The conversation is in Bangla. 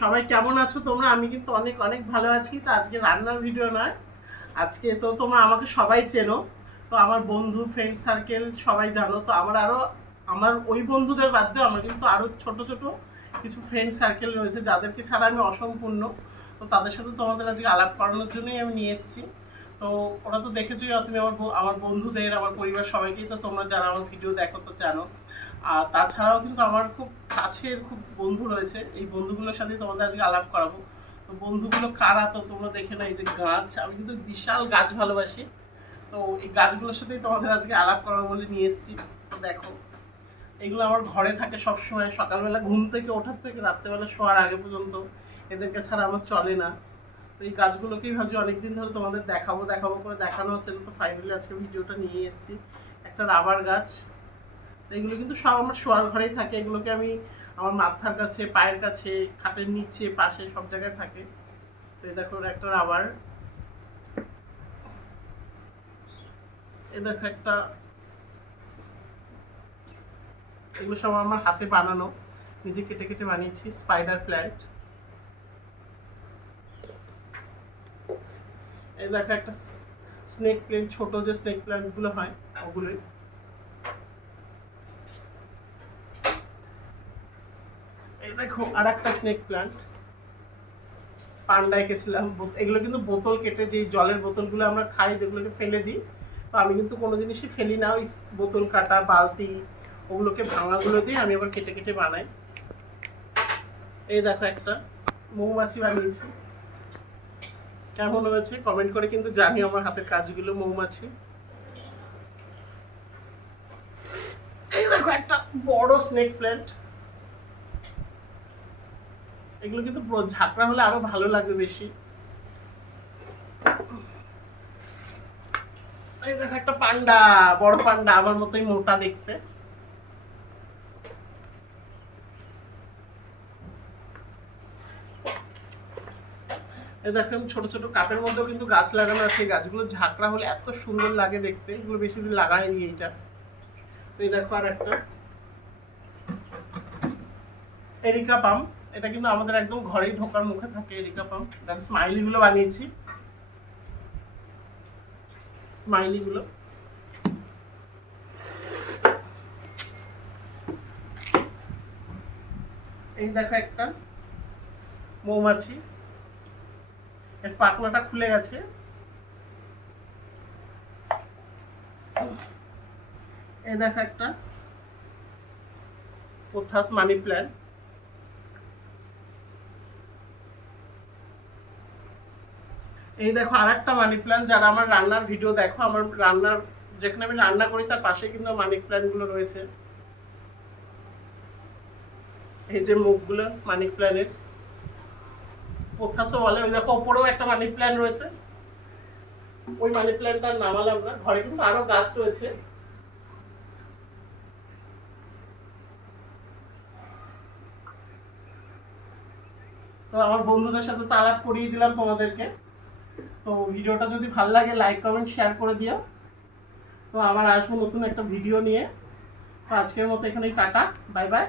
সবাই কেমন আছো তোমরা? আমি কিন্তু অনেক অনেক ভালো আছি। তো আজকে রান্নার ভিডিও নয়। আজকে তো তোমরা আমাকে সবাই চেনো। তো আমার বন্ধু ফ্রেন্ড সার্কেল সবাই জানো। তো আমার আরও আমার ওই বন্ধুদের বাদ দিয়েও আমার কিন্তু আরও ছোট ছোট কিছু ফ্রেন্ড সার্কেল রয়েছে, যাদেরকে ছাড়া আমি অসম্পূর্ণ। তো তাদের সাথে তোমাদের আজকে আলাপ করানোর জন্যই আমি নিয়ে এসেছি। তো ওরা তো দেখেছোই তুমি আমার আমার বন্ধুদের, আমার পরিবার সবাইকেই। তো তোমরা যারা আমার ভিডিও দেখো, তো জানো। আর তাছাড়াও কিন্তু আমার খুব কাছের খুব বন্ধু রয়েছে। এই বন্ধুগুলোর সাথে তোমাদের আজকে আলাপ করাবো। তো বন্ধুগুলো কারা? তো তোমরা দেখে না এই যে গাছ। আমি কিন্তু বিশাল গাছ ভালোবাসি। তো এই গাছগুলোর সাথেই তোমাদের আজকে আলাপ করাবো বলে নিয়ে এসেছি। তো দেখো, এগুলো আমার ঘরে থাকে সবসময়। সকালবেলা ঘুম থেকে, ওঠার থেকে রাত্রেবেলা শোয়ার আগে পর্যন্ত। এদেরকে ছাড়া আমার চলে না। তো এই গাছগুলোকেই ভাবছি অনেকদিন ধরে তোমাদের দেখাবো দেখাবো করে দেখানো হচ্ছে না। তো ফাইনালি আজকে ভিডিওটা নিয়ে এসেছি। একটা রাবার গাছ। তো এগুলো কিন্তু সব আমার শোয়ার ঘরেই থাকে। এগুলোকে আমি আমার মাথার কাছে, পায়ের কাছে, খাটের নিচে, পাশে সব জায়গায় থাকে। তো এই দেখো, একটা রাবার এ দেখো একটা। এগুলো সব আমার হাতে বানানো। নিজে কেটে কেটে বানিয়েছি স্পাইডার প্ল্যান্ট এই দেখো একটা স্নেক প্ল্যান্ট ছোট যে স্নেক প্ল্যান্টগুলো হয়, ওগুলোই। দেখো আর একটা স্নেক প্ল্যান্ট পান্ডা এঁকেছিলাম এগুলো কিন্তু বোতল কেটে যে জলের বোতলগুলো আমরা খাই, যেগুলোকে ফেলে দিই। তো আমি কিন্তু কোনো জিনিসই ফেলি না। ওই বোতল কাটা, বালতি, ওগুলোকে ভাঙাগুলো দিয়ে আমি আবার কেটে কেটে বানাই। এই দেখো একটা মৌমাছি বানিয়েছি। কেমন হয়েছে? কমেন্ট করে কিন্তু জানি আমার হাতের কাজগুলো, মৌমাছি। এই দেখো একটা বড় স্নেক প্ল্যান্ট এগুলো কিন্তু ঝাঁকড়া হলে আরও ভালো লাগবে বেশি। এই দেখো একটা পান্ডা, বড় পান্ডা, আমার মতোই মোটা দেখতে। এই দেখো ছোট ছোট কাপের মধ্যেও কিন্তু গাছ লাগানো আছে। গাছগুলো ঝাঁকড়া হলে এত সুন্দর লাগে দেখতে। এগুলো বেশি দিন লাগায়নি এইটা। তো এই দেখো আর একটা এরিকা পাম। এটা কিন্তু আমাদের একদম ঘরেই ঢোকার মুখে থাকে এরিকা পাম দেখো স্মাইলি গুলো বানিয়েছি। স্মাইলি গুলো এই দেখো একটা মৌমাছি। এর পাখনাটা খুলে গেছে। এই দেখো একটা কোথাস মানি প্ল্যান্ট। এই দেখো আর একটা মানি প্ল্যান্ট যারা আমার রান্নার ভিডিও দেখো, আমার রান্নার, যেখানে আমি রান্না করি তার পাশে কিন্তু মানি প্ল্যান্টগুলো রয়েছে। এই যে মুখগুলো মানি প্ল্যান্টের পোথাসও বলে? ওই দেখো, ওপরেও একটা মানি প্ল্যান্ট রয়েছে। ওই মানি প্ল্যান্টটা নামালাম না ঘরে কিন্তু আরও গাছ রয়েছে। তো আমার বন্ধুদের সাথে তো আলাপ করিয়ে দিলাম তোমাদেরকে। তো ভিডিওটা যদি ভালো লাগে লাইক কমেন্ট শেয়ার করে দিও। তো আবার আসব নতুন একটা ভিডিও নিয়ে। তো আজকের মতো এখানেই টাটা। Bye bye